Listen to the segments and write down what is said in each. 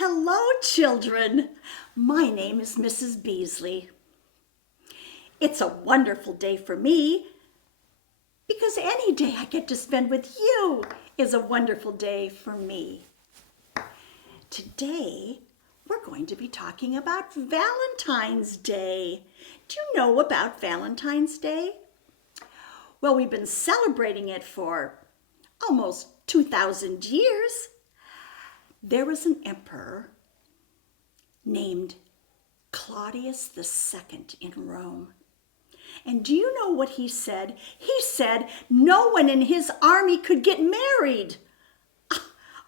Hello, children. My name is Mrs. Beasley. It's a wonderful day for me because any day I get to spend with you is a wonderful day for me. Today, we're going to be talking about Valentine's Day. Do you know about Valentine's Day? Well, we've been celebrating it for almost 2,000 years. There was an emperor named Claudius II in Rome. And do you know what he said? He said no one in his army could get married.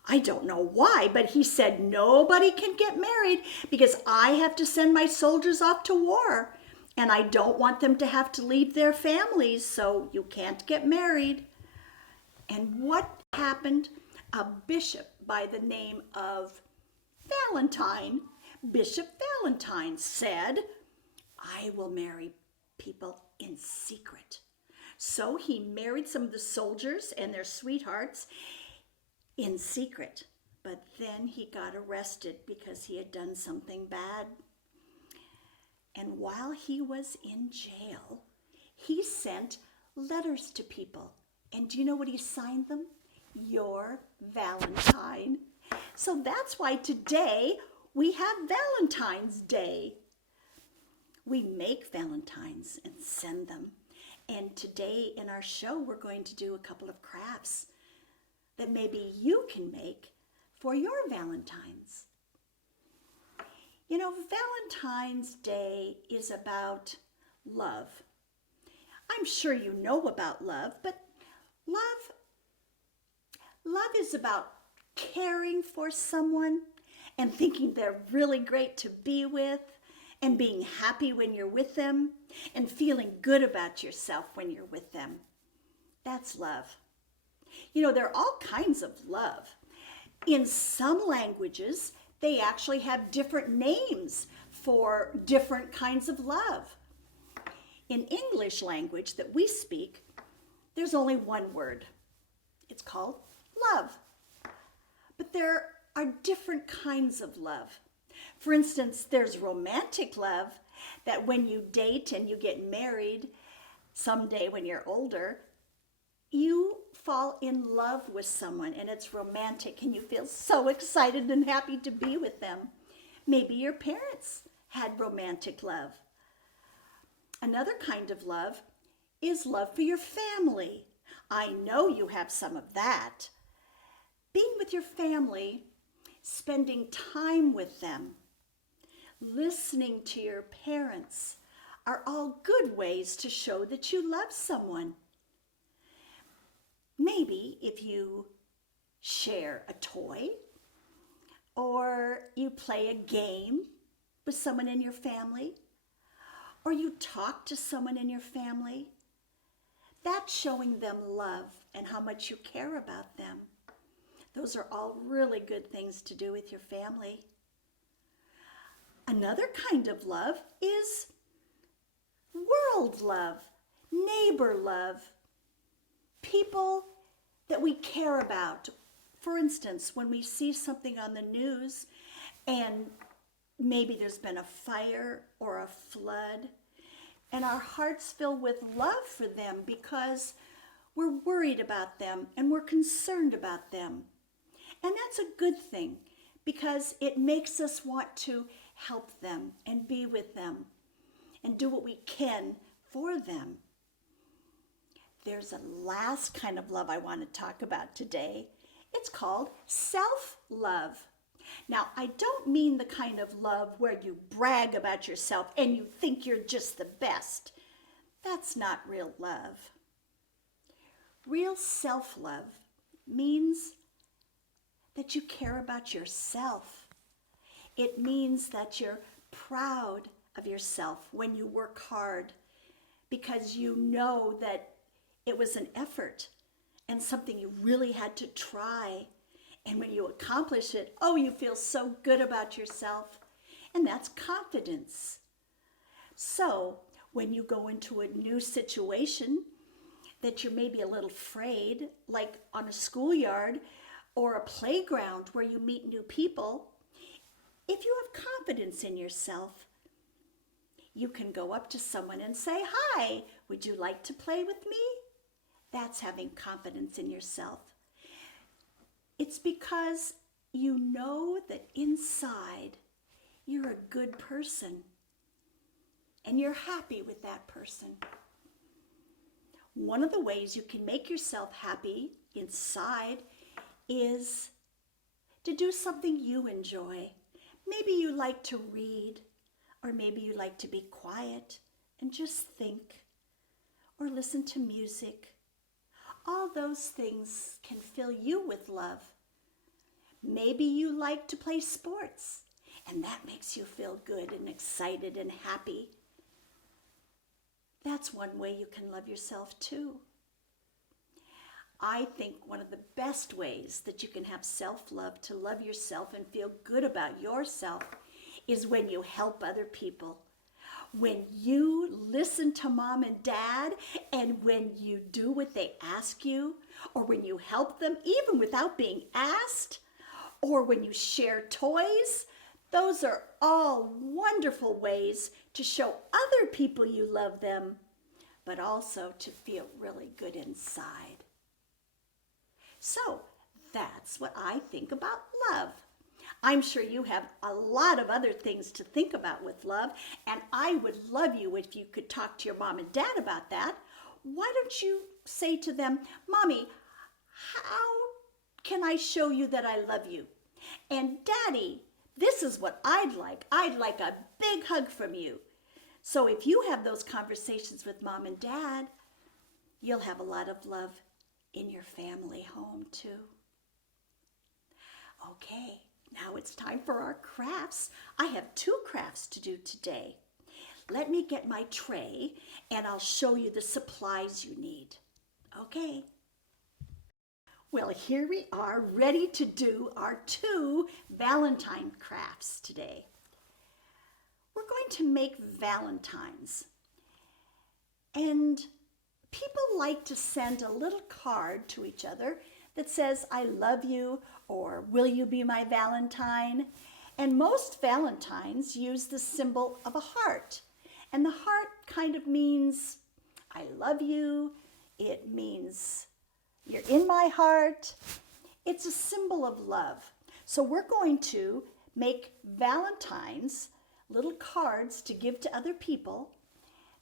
I don't know why, but he said nobody can get married because I have to send my soldiers off to war. And I don't want them to have to leave their families, so you can't get married. And what happened? A bishop by the name of Valentine, Bishop Valentine, said, I will marry people in secret. So he married some of the soldiers and their sweethearts in secret. But then he got arrested because he had done something bad. And while he was in jail, he sent letters to people. And do you know what he signed them? Your Valentine. So that's why today we have Valentine's Day. We make Valentines and send them. And today in our show, we're going to do a couple of crafts that maybe you can make for your Valentines. You know, Valentine's Day is about love. I'm sure you know about love, but love is about caring for someone and thinking they're really great to be with and being happy when you're with them and feeling good about yourself when you're with them. That's love. You know, there are all kinds of love. In some languages, they actually have different names for different kinds of love. In English language that we speak, there's only one word. It's called love. But there are different kinds of love. For instance, there's romantic love that when you date and you get married, someday when you're older, you fall in love with someone and it's romantic and you feel so excited and happy to be with them. Maybe your parents had romantic love. Another kind of love is love for your family. I know you have some of that. Being with your family, spending time with them, listening to your parents are all good ways to show that you love someone. Maybe if you share a toy or you play a game with someone in your family or you talk to someone in your family, that's showing them love and how much you care about them. Those are all really good things to do with your family. Another kind of love is world love, neighbor love, people that we care about. For instance, when we see something on the news and maybe there's been a fire or a flood, and our hearts fill with love for them because we're worried about them and we're concerned about them. And that's a good thing because it makes us want to help them and be with them and do what we can for them. There's a last kind of love I want to talk about today. It's called self-love. Now, I don't mean the kind of love where you brag about yourself and you think you're just the best. That's not real love. Real self-love means that you care about yourself. It means that you're proud of yourself when you work hard because you know that it was an effort and something you really had to try. And when you accomplish it, oh, you feel so good about yourself. And that's confidence. So when you go into a new situation that you're maybe a little afraid, like on a schoolyard or a playground where you meet new people, If you have confidence in yourself, you can go up to someone and say, "Hi, would you like to play with me?" That's having confidence in yourself. It's because you know that inside you're a good person and you're happy with that person. One of the ways you can make yourself happy inside is to do something you enjoy. Maybe you like to read, or maybe you like to be quiet and just think, or listen to music. All those things can fill you with love. Maybe you like to play sports, and that makes you feel good and excited and happy. That's one way you can love yourself too. I think one of the best ways that you can have self-love, to love yourself and feel good about yourself, is when you help other people. When you listen to mom and dad, and when you do what they ask you, or when you help them even without being asked, or when you share toys, those are all wonderful ways to show other people you love them, but also to feel really good inside. So that's what I think about love. I'm sure you have a lot of other things to think about with love, and I would love you if you could talk to your mom and dad about that. Why don't you say to them, "Mommy, how can I show you that I love you? And Daddy, this is what I'd like. I'd like a big hug from you." So if you have those conversations with mom and dad, you'll have a lot of love in your family home too. Okay, now it's time for our crafts. I have 2 crafts to do today. Let me get my tray and I'll show you the supplies you need. Okay. Well, here we are, ready to do our 2 Valentine crafts today. We're going to make Valentines. And people like to send a little card to each other that says, "I love you," or "Will you be my Valentine?" And most Valentines use the symbol of a heart. And the heart kind of means, "I love you." It means, "You're in my heart." It's a symbol of love. So we're going to make Valentines, little cards to give to other people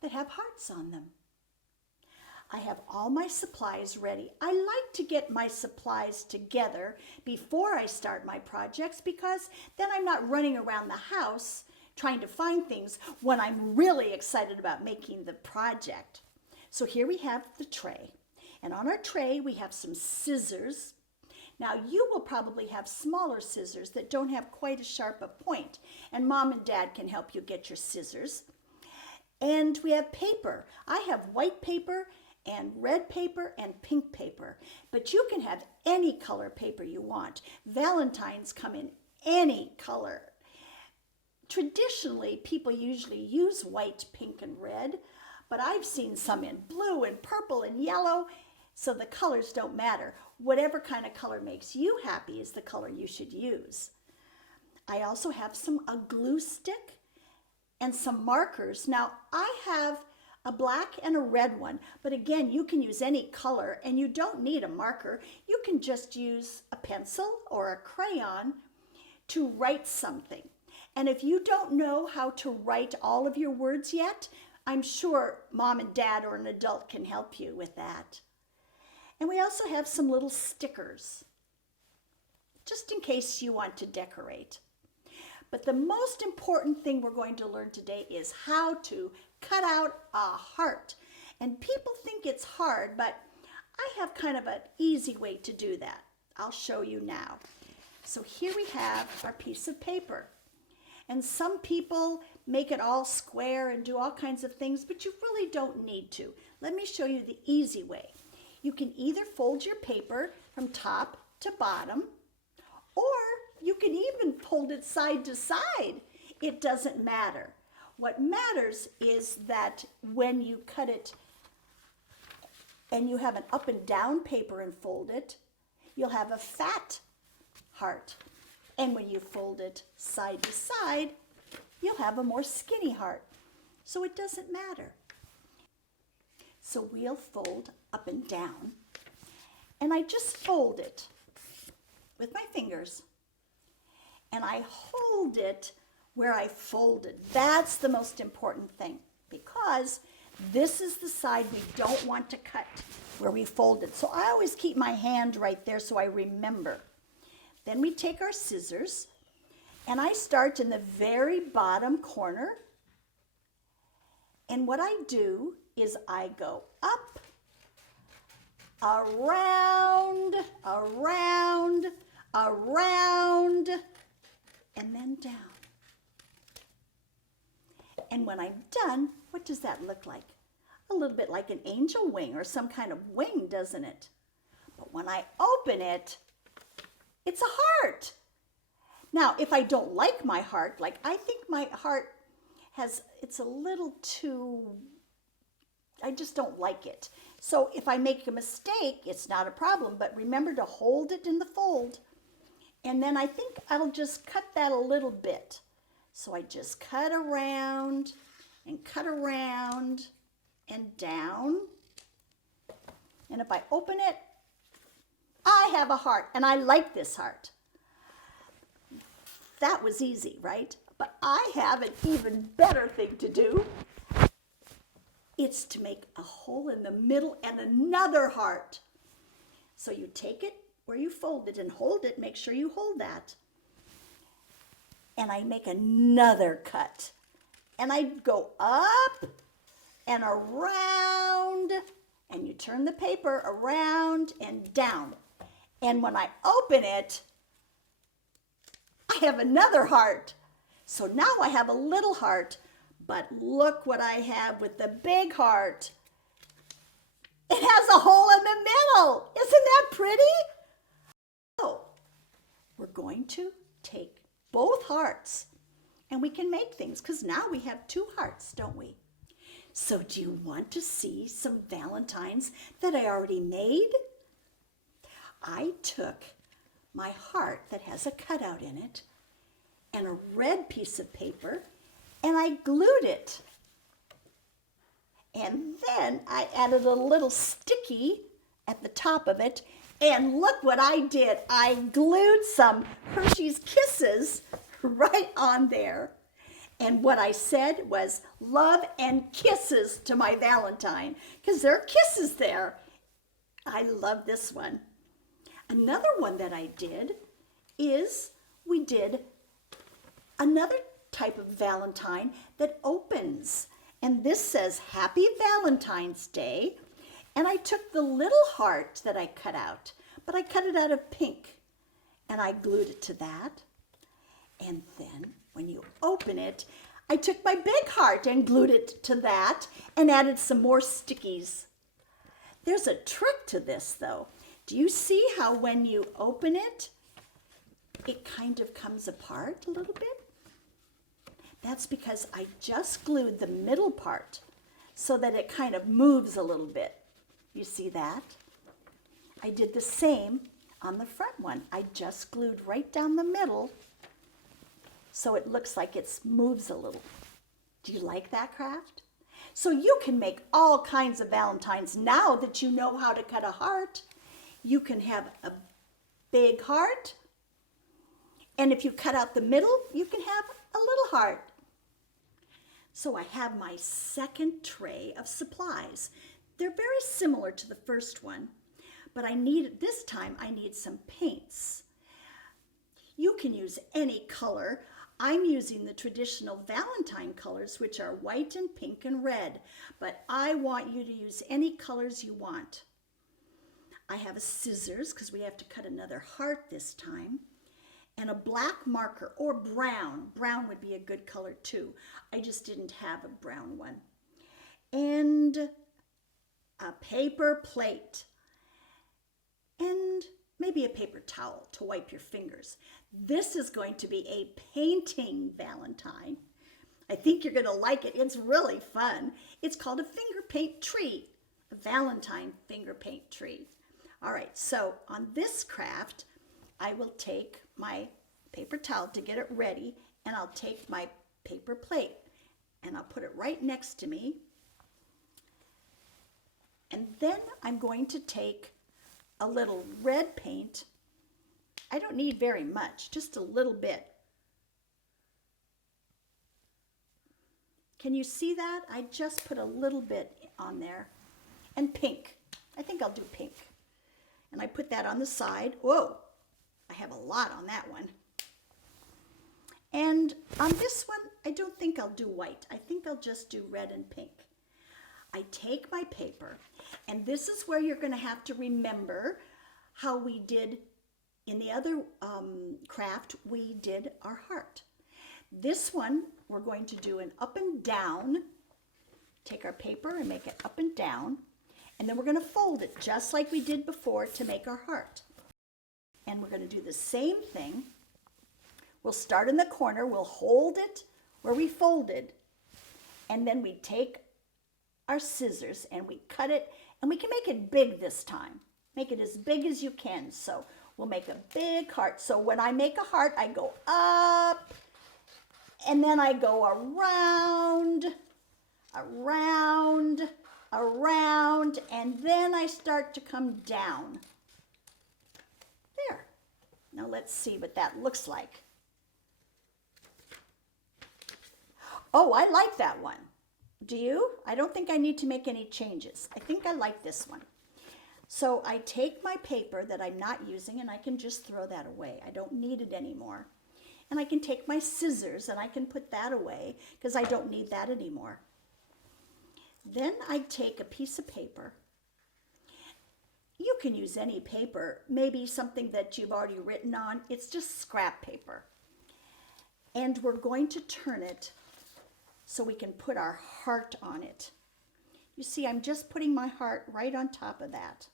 that have hearts on them. I have all my supplies ready. I like to get my supplies together before I start my projects, because then I'm not running around the house trying to find things when I'm really excited about making the project. So here we have the tray. And on our tray, we have some scissors. Now, you will probably have smaller scissors that don't have quite as sharp a point, and mom and dad can help you get your scissors. And we have paper. I have white paper and red paper and pink paper, but you can have any color paper you want. Valentines come in any color. Traditionally, people usually use white, pink, and red, but I've seen some in blue and purple and yellow, so the colors don't matter. Whatever kind of color makes you happy is the color you should use. I also have a glue stick and some markers. Now, I have a black and a red one, but again, you can use any color and you don't need a marker. You can just use a pencil or a crayon to write something. And if you don't know how to write all of your words yet, I'm sure mom and dad or an adult can help you with that. And we also have some little stickers, just in case you want to decorate. But the most important thing we're going to learn today is how to cut out a heart. And people think it's hard, but I have kind of an easy way to do that. I'll show you now. So here we have our piece of paper. And some people make it all square and do all kinds of things, but you really don't need to. Let me show you the easy way. You can either fold your paper from top to bottom, or you can even fold it side to side. It doesn't matter. What matters is that when you cut it and you have an up and down paper and fold it, you'll have a fat heart. And when you fold it side to side, you'll have a more skinny heart. So it doesn't matter. So we'll fold up and down. And I just fold it with my fingers. And I hold it where I folded. That's the most important thing, because this is the side we don't want to cut, where we folded. So I always keep my hand right there so I remember. Then we take our scissors, and I start in the very bottom corner. And what I do is I go up, around, around, around, and then down. And when I'm done, what does that look like? A little bit like an angel wing or some kind of wing, doesn't it? But when I open it, it's a heart. Now, if I don't like my heart, like I think my heart it's a little too, I just don't like it. So if I make a mistake, it's not a problem, but remember to hold it in the fold. And then I think I'll just cut that a little bit. So I just cut around and down. And if I open it, I have a heart, and I like this heart. That was easy, right? But I have an even better thing to do. It's to make a hole in the middle and another heart. So you take it where you fold it and hold it. Make sure you hold that. And I make another cut. And I go up and around, and you turn the paper around and down. And when I open it, I have another heart. So now I have a little heart, but look what I have with the big heart. It has a hole in the middle. Isn't that pretty? So we're going to take both hearts, and we can make things, because now we have two hearts, don't we? So do you want to see some Valentines that I already made? I took my heart that has a cutout in it and a red piece of paper, and I glued it. And then I added a little sticky at the top of it, and look what I did. I glued some Hershey's Kisses right on there. And what I said was love and kisses to my Valentine, because there are kisses there. I love this one. Another one that I did is we did another type of Valentine that opens. And this says Happy Valentine's Day. And I took the little heart that I cut out, but I cut it out of pink. And I glued it to that. And then when you open it, I took my big heart and glued it to that and added some more stickies. There's a trick to this, though. Do you see how when you open it, it kind of comes apart a little bit? That's because I just glued the middle part so that it kind of moves a little bit. You see that? I did the same on the front one. I just glued right down the middle so it looks like it moves a little. Do you like that craft? So you can make all kinds of Valentines now that you know how to cut a heart. You can have a big heart, and if you cut out the middle, you can have a little heart. So I have my second tray of supplies. They're very similar to the first one, but this time I need some paints. You can use any color. I'm using the traditional Valentine colors, which are white and pink and red, but I want you to use any colors you want. I have a scissors, because we have to cut another heart this time, and a black marker, or brown. Brown would be a good color too. I just didn't have a brown one. And a paper plate, and maybe a paper towel to wipe your fingers. This is going to be a painting Valentine. I think you're going to like it. It's really fun. It's called a Fingerprint Tree, a Valentine Fingerprint Tree. All right, so on this craft, I will take my paper towel to get it ready, and I'll take my paper plate and I'll put it right next to me. And then I'm going to take a little red paint. I don't need very much, just a little bit. Can you see that? I just put a little bit on there. And pink. I think I'll do pink. And I put that on the side. Whoa, I have a lot on that one. And on this one, I don't think I'll do white. I think I'll just do red and pink. I take my paper, and this is where you're going to have to remember how we did in the other craft, we did our heart. This one, we're going to do an up and down. Take our paper and make it up and down, and then we're going to fold it just like we did before to make our heart. And we're going to do the same thing. We'll start in the corner, we'll hold it where we folded, and then we take our scissors and we cut it, and we can make it big this time. Make it as big as you can. So we'll make a big heart. So when I make a heart, I go up, and then I go around, around, around, and then I start to come down. There. Now let's see what that looks like. Oh, I like that one. Do you? I don't think I need to make any changes. I think I like this one. So I take my paper that I'm not using and I can just throw that away. I don't need it anymore. And I can take my scissors and I can put that away because I don't need that anymore. Then I take a piece of paper. You can use any paper, maybe something that you've already written on. It's just scrap paper. And we're going to turn it so we can put our heart on it. You see, I'm just putting my heart right on top of that.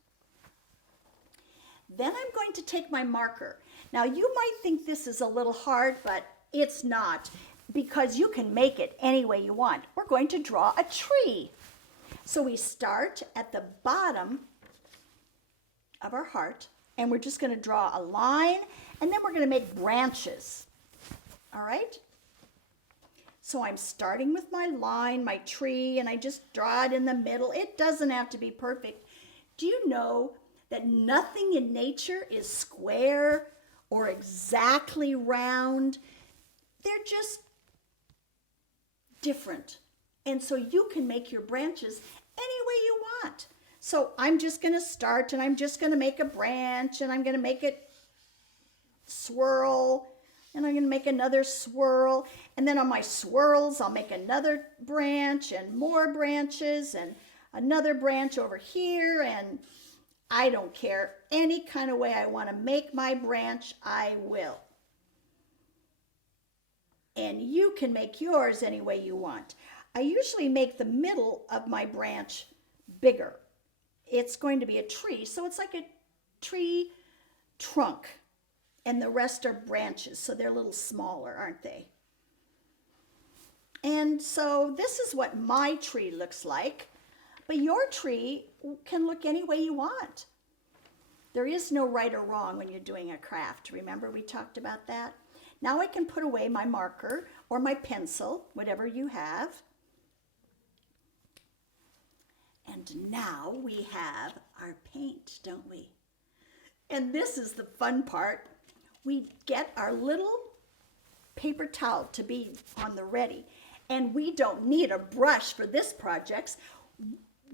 Then I'm going to take my marker. Now, you might think this is a little hard, but it's not, because you can make it any way you want. We're going to draw a tree. So we start at the bottom of our heart, and we're just going to draw a line, and then we're going to make branches. All right? So I'm starting with my line, my tree, and I just draw it in the middle. It doesn't have to be perfect. Do you know that nothing in nature is square or exactly round? They're just different. And so you can make your branches any way you want. So I'm just going to start, and I'm just going to make a branch, and I'm going to make it swirl, and I'm going to make another swirl, and then on my swirls I'll make another branch and more branches and another branch over here, and I don't care. Any kind of way I want to make my branch, I will. And you can make yours any way you want. I usually make the middle of my branch bigger. It's going to be a tree, so it's like a tree trunk. And the rest are branches, so they're a little smaller, aren't they? And so this is what my tree looks like, but your tree can look any way you want. There is no right or wrong when you're doing a craft. Remember we talked about that? Now I can put away my marker or my pencil, whatever you have. And now we have our paint, don't we? And this is the fun part. We get our little paper towel to be on the ready. And we don't need a brush for this project.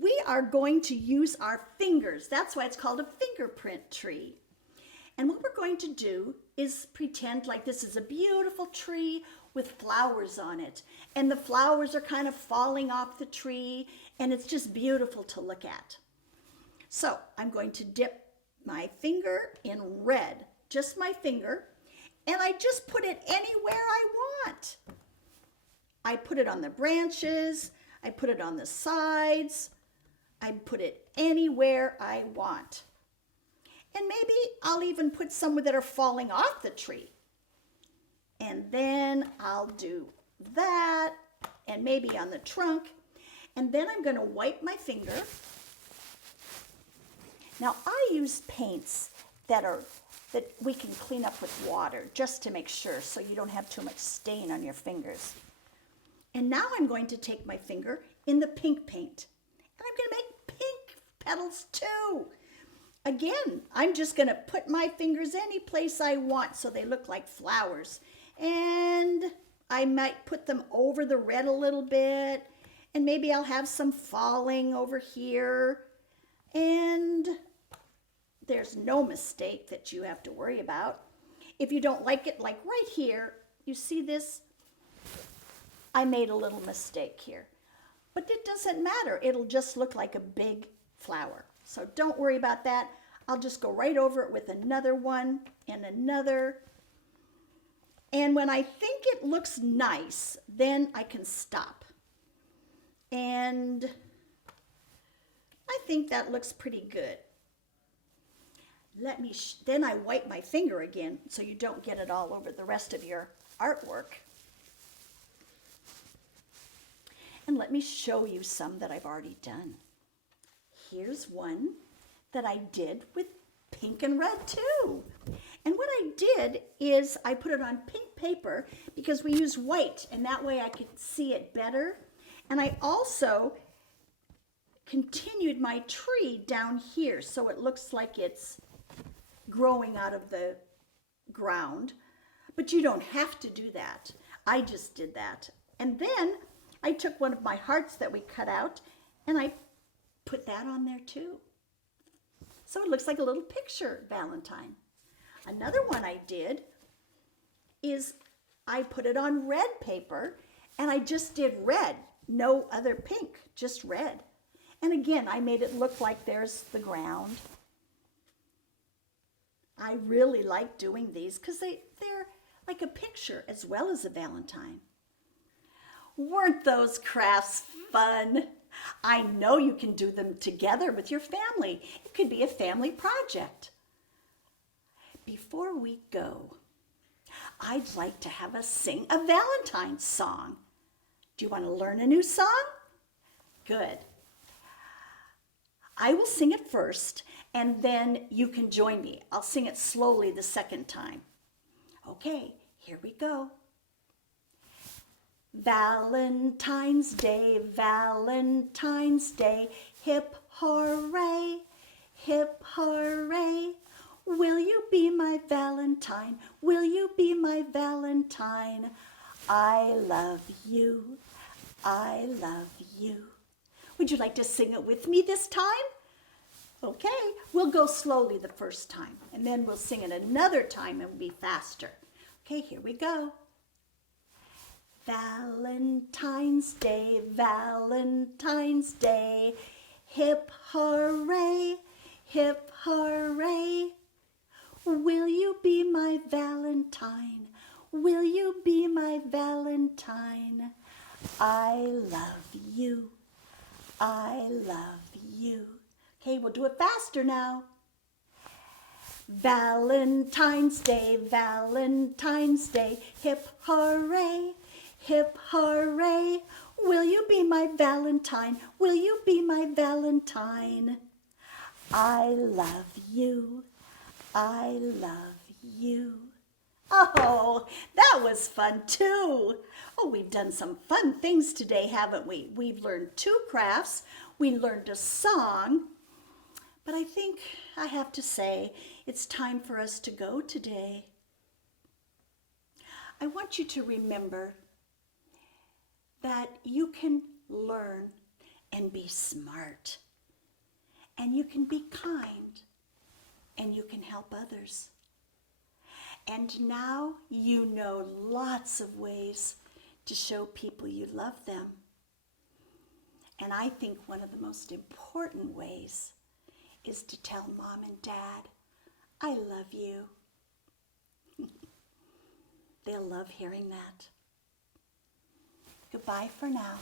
We are going to use our fingers. That's why it's called a fingerprint tree. And what we're going to do is pretend like this is a beautiful tree with flowers on it. And the flowers are kind of falling off the tree, and it's just beautiful to look at. So I'm going to dip my finger in red. Just my finger, and I just put it anywhere I want. I put it on the branches, I put it on the sides, I put it anywhere I want. And maybe I'll even put some that are falling off the tree. And then I'll do that, and maybe on the trunk, and then I'm going to wipe my finger. Now I use paints that are that we can clean up with water just to make sure so you don't have too much stain on your fingers. And now I'm going to take my finger in the pink paint. And I'm going to make pink petals too. Again, I'm just going to put my fingers any place I want so they look like flowers. And I might put them over the red a little bit. And maybe I'll have some falling over here. And there's no mistake that you have to worry about. If you don't like it, like right here, you see this? I made a little mistake here. But it doesn't matter. It'll just look like a big flower. So don't worry about that. I'll just go right over it with another one and another. And when I think it looks nice, then I can stop. And I think that looks pretty good. Then I wipe my finger again so you don't get it all over the rest of your artwork. And let me show you some that I've already done. Here's one that I did with pink and red too. And what I did is I put it on pink paper because we use white and that way I could see it better. And I also continued my tree down here so it looks like it's growing out of the ground. But you don't have to do that. I just did that. And then I took one of my hearts that we cut out and I put that on there too. So it looks like a little picture Valentine. Another one I did is I put it on red paper and I just did red, no other pink, just red. And again, I made it look like there's the ground. I really like doing these because they're like a picture as well as a Valentine. Weren't those crafts fun? I know you can do them together with your family. It could be a family project. Before we go, I'd like to have us sing a Valentine's song. Do you want to learn a new song? Good. I will sing it first, and then you can join me. I'll sing it slowly the second time. Okay, here we go. Valentine's Day, Valentine's Day, hip hooray, hip hooray. Will you be my Valentine? Will you be my Valentine? I love you, I love you. Would you like to sing it with me this time? Okay, we'll go slowly the first time, and then we'll sing it another time and we'll be faster. Okay, here we go. Valentine's Day, Valentine's Day, hip hooray, hip hooray. Will you be my Valentine? Will you be my Valentine? I love you, I love you. Okay, we'll do it faster now. Valentine's Day, Valentine's Day, hip hooray, hip hooray. Will you be my Valentine? Will you be my Valentine? I love you, I love you. Oh, that was fun too. Oh, we've done some fun things today, haven't we? We've learned 2 crafts, we learned a song, but I think I have to say it's time for us to go today. I want you to remember that you can learn and be smart, and you can be kind, and you can help others. And now you know lots of ways to show people you love them. And I think one of the most important ways is to tell Mom and Dad, I love you. They'll love hearing that. Goodbye for now.